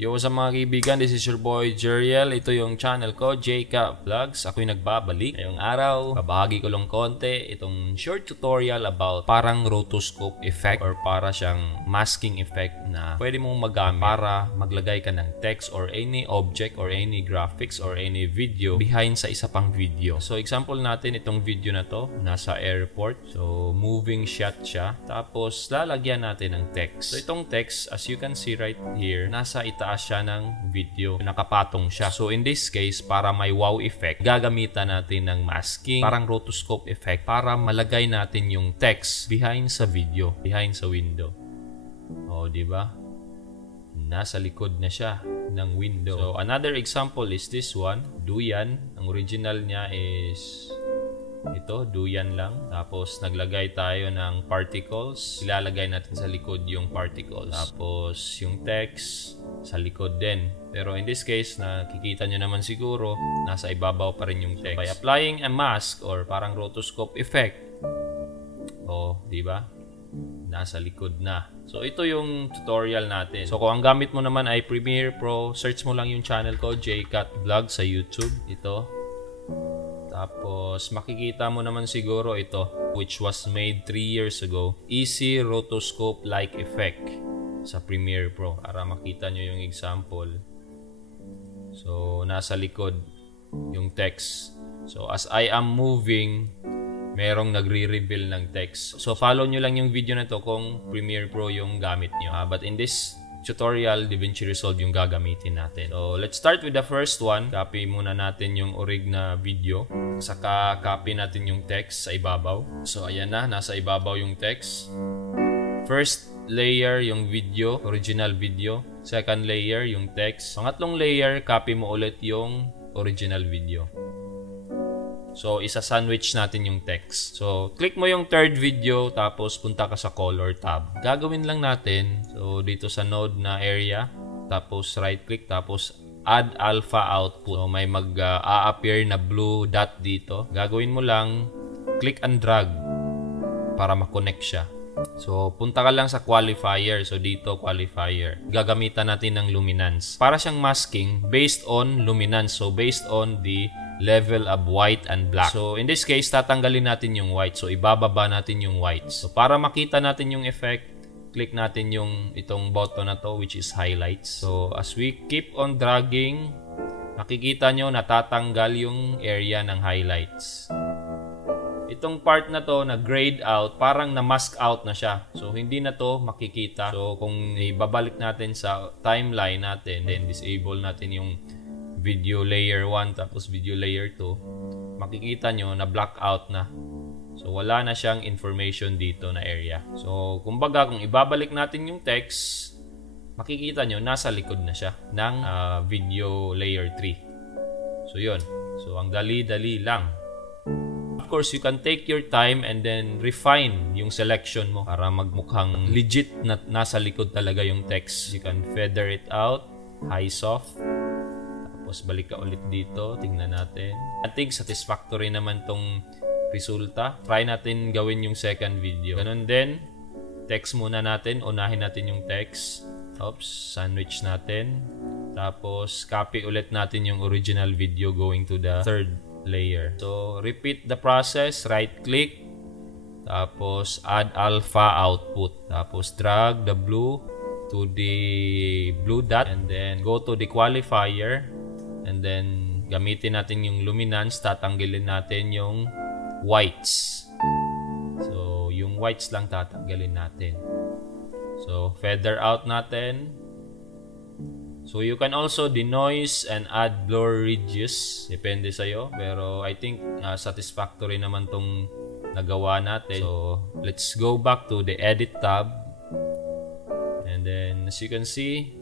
Yo, sa mga kaibigan, this is your boy Jeriel. Ito yung channel ko, JK Vlogs. Ako'y nagbabalik. Ngayong araw, babahagi ko lang konti itong short tutorial about parang rotoscope effect or para siyang masking effect na pwede mong magamit para maglagay ka ng text or any object or any graphics or any video behind sa isa pang video. So example natin, itong video na to, nasa airport. So moving shot siya. Tapos lalagyan natin ng text. So itong text, as you can see right here, nasa itaas siya ng video. Nakapatong siya. So in this case, para may wow effect, gagamitan natin ng masking, parang rotoscope effect, para malagay natin yung text behind sa video, behind sa window. O, di ba? Nasa likod na siya ng window. So another example is this one, Duyan. Ang original niya is ito, Duyan lang. Tapos naglagay tayo ng particles. Ilalagay natin sa likod yung particles. Tapos yung text sa likod din. Pero in this case, nakikita nyo naman siguro, nasa ibabaw pa rin yung text. So by applying a mask or parang rotoscope effect, di ba? Nasa likod na. So ito yung tutorial natin. So kung ang gamit mo naman ay Premiere Pro, search mo lang yung channel ko, JK Vlogs sa YouTube. Ito. Tapos makikita mo naman siguro ito, which was made 3 years ago. Easy rotoscope like effect sa Premiere Pro para makita nyo yung example. So nasa likod yung text. So as I am moving, merong nagre-reveal ng text. So follow nyo lang yung video na to kung Premiere Pro yung gamit nyo. But in this tutorial, DaVinci Resolve yung gagamitin natin. So let's start with the first one. Copy muna natin yung orig na video. Saka copy natin yung text sa ibabaw. So ayan na, nasa ibabaw yung text. First layer yung video, original video. Second layer yung text. Pangatlong layer, copy mo ulit yung original video. So isa-sandwich natin yung text. So click mo yung third video, tapos punta ka sa color tab. Gagawin lang natin, so dito sa node na area, tapos right click, tapos add alpha output. So may mag-a-appear na blue dot dito. Gagawin mo lang, click and drag para ma-connect siya. So punta ka lang sa qualifier. So dito qualifier. Gagamitan natin ng luminance. Para siyang masking based on luminance. So based on the level of white and black. So in this case, tatanggalin natin yung white. So ibababa natin yung white. So para makita natin yung effect, click natin yung itong button na to, which is highlights. So as we keep on dragging, makikita nyo natatanggal yung area ng highlights. Itong part na to na grayed out, parang na-mask out na siya. So hindi na to makikita. So kung ibabalik natin sa timeline natin, then disable natin yung video layer 1 tapos video layer 2, makikita nyo na black out na. So wala na siyang information dito na area. So kumbaga kung ibabalik natin yung text, makikita nyo nasa likod na siya ng video layer 3. So yun. So ang dali-dali lang. Of course, you can take your time and then refine yung selection mo para magmukhang legit na nasa likod talaga yung text. You can feather it out, high soft. Tapos balik ka ulit dito, tingnan natin. I think satisfactory naman tong resulta. Try natin gawin yung second video. Ganun din, text muna natin, unahin natin yung text. Oops, sandwich natin. Tapos copy ulit natin yung original video going to the third layer. So repeat the process, right click, tapos add alpha output, tapos drag the blue to the blue dot and then go to the qualifier and then gamitin natin yung luminance, tatanggalin natin yung whites. So yung whites lang tatanggalin natin. So feather out natin. So you can also denoise and add blur radius, depende sa'yo, pero I think satisfactory naman tong nagawa natin. So let's go back to the edit tab and then as you can see,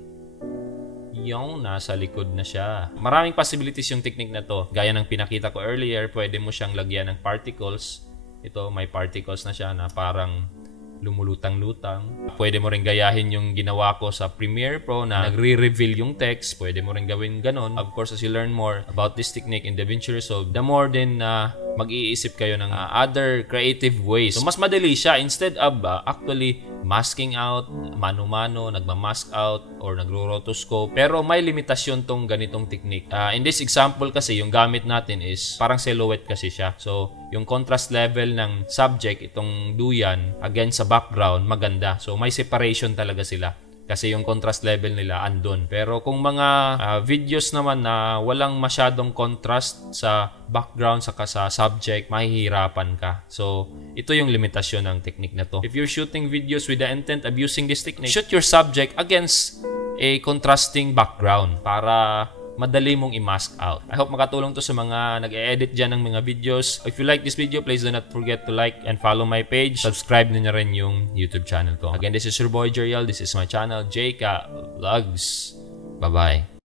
yung nasa likod na siya. Maraming possibilities yung technique na to. Gaya ng pinakita ko earlier, pwede mo siyang lagyan ng particles. Ito may particles na siya na parang lumulutang-lutang. Pwede mo rin gayahin yung ginawa ko sa Premiere Pro na nagre-reveal yung text. Pwede mo rin gawin ganon. Of course, as you learn more about this technique in DaVinci Resolve, the more din mag-iisip kayo ng other creative ways. So, mas madali siya. Instead of actually masking out, mano-mano, nagma-mask out, or nagro-rotoscope. Pero may limitasyon tong ganitong technique. In this example kasi, yung gamit natin is parang silhouette kasi siya. So, yung contrast level ng subject, itong duyan, against sa background, maganda. So, may separation talaga sila. Kasi yung contrast level nila andun. Pero kung mga videos naman na walang masyadong contrast sa background saka sa subject, mahihirapan ka. So, ito yung limitasyon ng technique na to. If you're shooting videos with the intent of using this technique, shoot your subject against a contrasting background para madali mong i-mask out. I hope makatulong to sa mga nag-e-edit dyan ng mga videos. If you like this video, please do not forget to like and follow my page. Subscribe na rin yung YouTube channel ko. Again, this is your boy Jeriel. This is my channel, JK Vlogs. Bye-bye.